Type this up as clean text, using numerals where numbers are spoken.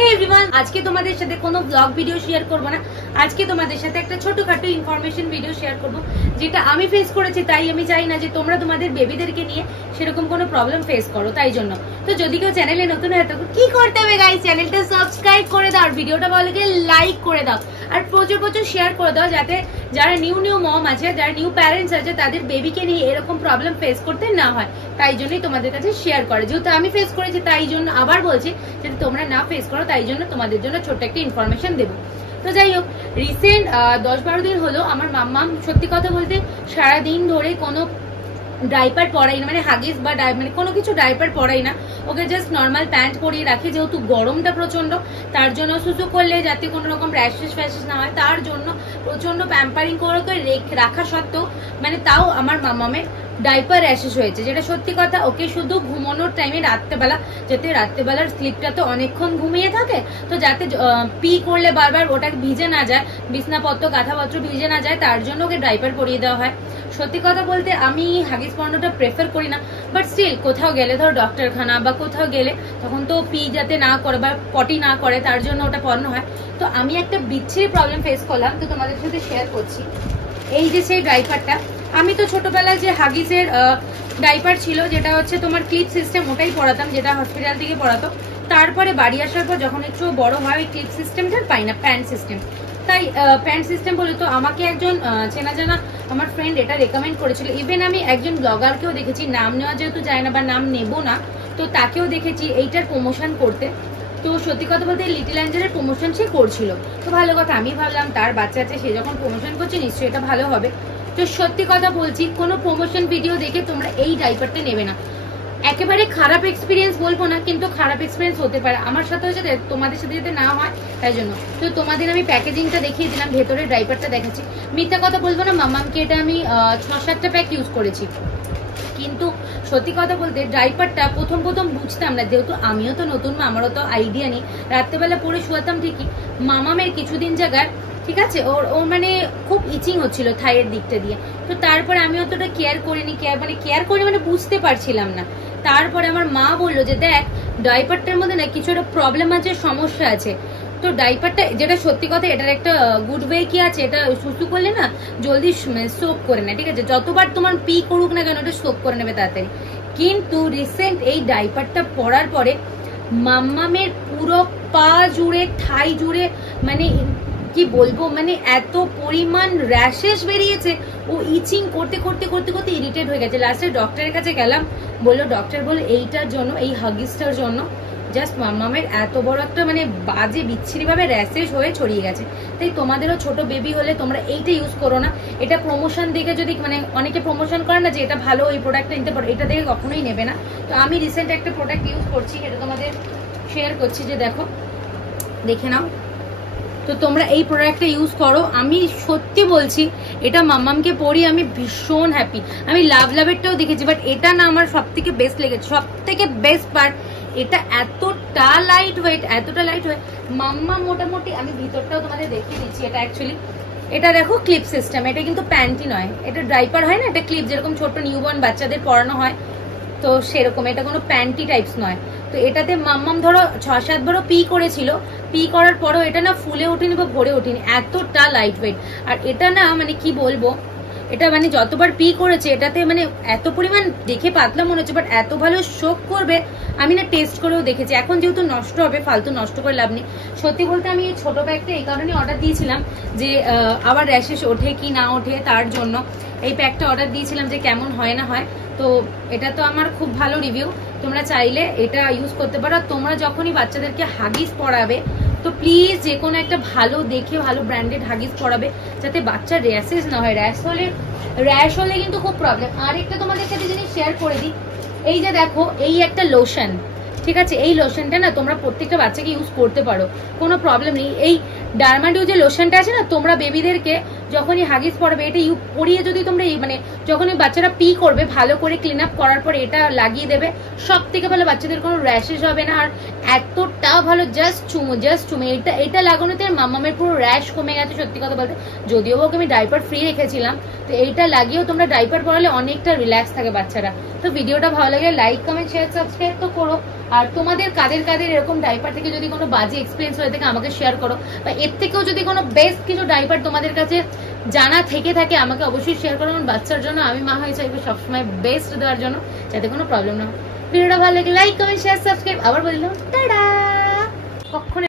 হে everyone, আজকে তোমাদের সাথে কোনো ব্লগ ভিডিও শেয়ার করব না। আজকে তোমাদের সাথে একটা ছোটখাটো ইনফরমেশন ভিডিও শেয়ার করব, যেটা আমি ফেস করেছি। তাই আমি চাই না যে তোমরা তোমাদের বেবিদেরকে নিয়ে সেরকম কোনো প্রবলেম ফেস করো, তাই জন্য। তো যদি কেউ চ্যানেলে নতুন হয় তো কি করতে হবে গাইস, চ্যানেলটা সাবস্ক্রাইব করে দাও, আর ভিডিওটা ভালো লাগে লাইক করে দাও, আর প্রচুর প্রচুর শেয়ার করে দাও, যাতে যারা নিউ মম আছে, যারা নিউ প্যারেন্টস আছে, তাদের বেবিকে নিয়ে এরকম প্রবলেম ফেস করতে না হয়। তাই জন্যই তোমাদের কাছে শেয়ার করে, যেহেতু আমি ফেস করেছি তাই জন্য আবার বলছি, যদি তোমরা না ফেস করো তাই জন্য তোমাদের জন্য ছোট্ট একটা ইনফরমেশন দেবো। তো যাই হোক, রিসেন্ট 10-12 দিন হলো আমার মাম্মাম সত্যি কথা বলতে সারাদিন ধরে কোনো ডাইপার পরাই না, মানে হাগিস বা মানে কোনো কিছু ডাইপার পরাই না, ওকে জাস্ট নর্মাল প্যান্ট পরিয়ে রাখি। যেহেতু গরমটা প্রচন্ড, তার জন্য সুসু করলে যাতে কোনো রকম র্যাশেস ফ্যাশেস না হয়, তার জন্য প্রচন্ড প্যাম্পারিং করে রাখা সত্ত্বেও মানে তাও আমার মামামের ডাইপার র্যাশেস হয়েছে, যেটা সত্যি কথা। ওকে শুধু ঘুমানোর টাইমে রাত্রেবেলা, যাতে রাত্রেবেলার স্লিপটা তো অনেকক্ষণ ঘুমিয়ে থাকে, তো যাতে পি করলে বারবার ওটা ভিজে না যায়, বিছনাপত্র কাঁথাপত্র ভিজে না যায়, তার জন্য ওকে ডাইপার পরিয়ে দেওয়া হয়। সত্যি কথা বলতে আমি হাগিস পরানোটা প্রেফার করি না, বাট স্টিল কোথাও গেলে, ধর ডক্টরখানা বা কোথাও গেলে, তখন তো পি যাতে না করে বা পটি না করে, তার জন্য ওটা পরানো হয়। তো আমি একটা বিচ্ছিরি প্রবলেম ফেস করলাম, তো তোমাদের সাথে শেয়ার করছি। এই যে সেই ডাইপারটা, আমি তো ছোটবেলায় যে হাগিসের ডাইপার ছিল, যেটা হচ্ছে তোমার ক্লিপ সিস্টেম, ওটাই পরাতাম, যেটা হসপিটাল থেকে পরাতো। তারপরে বাড়ি আসার পর যখন একটু বড় হয়, ওই ক্লিপ সিস্টেমটা পাই না, প্যান্ট সিস্টেম। তাই প্যান্ট সিস্টেম বলে তো আমাকে একজন চেনা জানা আমার ফ্রেন্ড এটা রেকমেন্ড করেছিল। ইভেন আমি একজন ব্লগারকেও দেখেছি, নাম নেওয়া যেহেতু যায় না বা নাম নেবো না, তো তাকেও দেখেছি এইটার প্রমোশন করতে। তো সত্যি কথা বলতে লিটল অ্যাঞ্জেলের প্রমোশন সে করছিল, তো ভালো কথা। আমি ভাবলাম তার বাচ্চা আছে, সে যখন প্রমোশন করছে নিশ্চয়ই এটা ভালো হবে। তো সত্যি কথা বলছি, কোনো প্রমোশন ভিডিও দেখে তোমরা এই ডাইপারটা নেবে না। একেবারে খারাপ এক্সপিরিয়েন্স বলবো না, কিন্তু খারাপ এক্সপিরিয়েন্স হতে পারে, আমার সাথে হচ্ছে, তোমাদের সাথে যাতে না হয় তাই জন্য। তো তোমাদের আমি প্যাকেজিংটা দেখিয়ে দিলাম, ভেতরের ডাইপারটা দেখাচ্ছি। মিথ্যা কথা বলবো না, মামামকে এটা আমি 6-7টা প্যাক ইউজ করেছি, কিন্তু সত্যি কথা বলতে ডাইপারটা প্রথম বুঝতাম না, যেহেতু আমিও তো নতুন মা, আমারও তো আইডিয়া নেই। রাত্রেবেলা পরে শুয়াতাম ঠিকই, মামামের কিছুদিন জায়গার ঠিক আছে, ওর মানে খুব ইচিং হচ্ছিল থাইয়ের দিকটা দিয়ে। তো তারপরে আমি অতটা কেয়ার করিনি, কেয়ার করি মানে বুঝতে পারছিলাম না। তারপরে আমার মা বললো যে দেখ, ডাইপারটার মধ্যে না কিছু একটা প্রবলেম আছে, সমস্যা আছে। তো ডাইপারটা, যেটা সত্যি কথা, এটার একটা গুড ওয়ে কি আছে, এটা সুসু করলে না জলদি সোপ করে নেয়, ঠিক আছে, যতবার তোমার পি করুক না কেন ওটা সোপ করে নেবে তাড়াতাড়ি। কিন্তু রিসেন্ট এই ডাইপারটা পরার পরে মাম্মামের পুরো পা জুড়ে, ঠাই জুড়ে, মানে কি বলবো, মানে এত পরিমাণ র্যাশেস বেরিয়েছে, ও ইচিং করতে করতে করতে করতে ইরিটেট হয়ে গেছে। লাস্টে ডক্টরের কাছে গেলাম, ডক্টর বললো এইটার জন্য, এই হাগিসটার জন্য জাস্ট মাম্মামের এত বড় একটা মানে বাজে বিচ্ছিরি ভাবে র্যাশেস হয়ে ছড়িয়ে গেছে। তাই তোমাদেরও ছোট বেবি হলে তোমরা এইটা ইউজ করো না। এটা প্রমোশন দেখে, যদি মানে অনেকে প্রমোশন করে না যে এটা ভালো, এই প্রোডাক্টটা নিতে পারো, এটা দেখে কখনোই নেবে না। তো আমি রিসেন্ট একটা প্রোডাক্ট ইউজ করছি, এটা তোমাদের শেয়ার করছি, যে দেখো, দেখে নাও। তো তোমরা এই প্রোডাক্টটা ইউজ করো, আমি সত্যি বলছি এটা মাম্মামকে পরি আমি ভীষণ হ্যাপি। আমি লাভেরটাও দেখেছি, বাট এটা না আমার সব থেকে বেস্ট লেগেছে, সব থেকে বেস্ট পার্ট। এটা এতটা লাইট ওয়েট, মাম্মা মোটামুটি, আমি ভিতরটাও তোমাদের দেখিয়ে দিচ্ছি। এটা অ্যাকচুয়ালি, এটা দেখো ক্লিপ সিস্টেম, এটা কিন্তু প্যান্টি নয়, এটা ডাইপার হয় না, এটা ক্লিপ, যেরকম ছোট নিউবর্ন বাচ্চাদের পরানো হয়, তো সেরকম, এটা কোনো প্যান্টি টাইপস নয়। তো এটাতে মাম্মাম ধরো 6-7 বারও পি করেছিল, পি করার পরও এটা না ফুলে ওঠেনি বা ভরে ওঠেনি, এতটা লাইট ওয়েট। আর এটা না মানে কি বলবো, এটা মানে যতবার পি করেছে এটাতে মানে এত পরিমাণ, দেখে পাতলা মনে হচ্ছে, বাট এত ভালো শোক করবে আমি না টেস্ট করেও দেখেছি। এখন যেহেতু নষ্ট হবে, ফালতু নষ্ট করে লাভ নেই। সত্যি বলতে আমি এই ছোট প্যাকটা এই কারণে অর্ডার দিয়েছিলাম, যে আবার র্যাশেস ওঠে কি না ওঠে, তার জন্য এই প্যাকটা অর্ডার দিয়েছিলাম, যে কেমন হয় না হয়। তো এটা তো আমার খুব ভালো রিভিউ, তোমরা চাইলে এটা ইউজ করতে পারো। তোমরা যখনই বাচ্চাদেরকে হাগিস পরাবে, তো প্লিজ যে কোনো একটা ভালো দেখে, ভালো ব্র্যান্ডেড হাগিস পরাবে, যাতে বাচ্চার র্যাশেস না হয়। র্যাশ হলে কিন্তু খুব প্রবলেম। আর একটা তোমাদের সাথে জিনিস শেয়ার করে দিই, এই যে দেখো, এই একটা লোশন, ঠিক আছে, এই লোশনটা না তোমরা প্রত্যেকটা বাচ্চাকে ইউজ করতে পারো, কোনো প্রবলেম নেই। এই ডার্মাডিউ যে লোশনটা আছে না, তোমরা বেবিদেরকে যখনই হাগিস পড়বে এটা পরিয়ে যদি তোমরা মানে যখনই বাচ্চারা পি করবে, ভালো করে ক্লিন আপ করার পর এটা লাগিয়ে দেবে, সব থেকে ভালো, বাচ্চাদের কোনো র্যাশেস হবে না। আর এতটা ভালো, জাস্ট চুমে এটা লাগানোতে মাম্মামের পুরো র্যাশ কমে গেছে। সত্যি কথা বলতে, যদিও ওকে আমি ডাইপার ফ্রি রেখেছিলাম, তো এইটা লাগিয়েও তোমরা ডাইপার পরালে অনেকটা রিল্যাক্স থাকে বাচ্চারা। তো ভিডিওটা ভালো লাগলে লাইক, কমেন্ট, শেয়ার, সাবস্ক্রাইব তো করো। আর তোমাদের কাদের কাদের এরকম ডাইপার থেকে যদি কোনো বাজে এক্সপিরিয়েন্স হয়ে থাকে আমাকে শেয়ার করো, বা এর থেকেও যদি কোনো বেস্ট কিছু ডাইপার তোমাদের কাছে জানা থেকে থাকে আমাকে অবশ্যই শেয়ার করো। কারণ বাচ্চার জন্য আমি মা হয়ে চাইবো সবসময় বেস্ট দেওয়ার জন্য, যাতে কোনো প্রবলেম না হয়। ভিডিওটা ভালো লাগে লাইক কমেন্ট শেয়ার সাবস্ক্রাইব। আবার বললাম টাটা। কখনো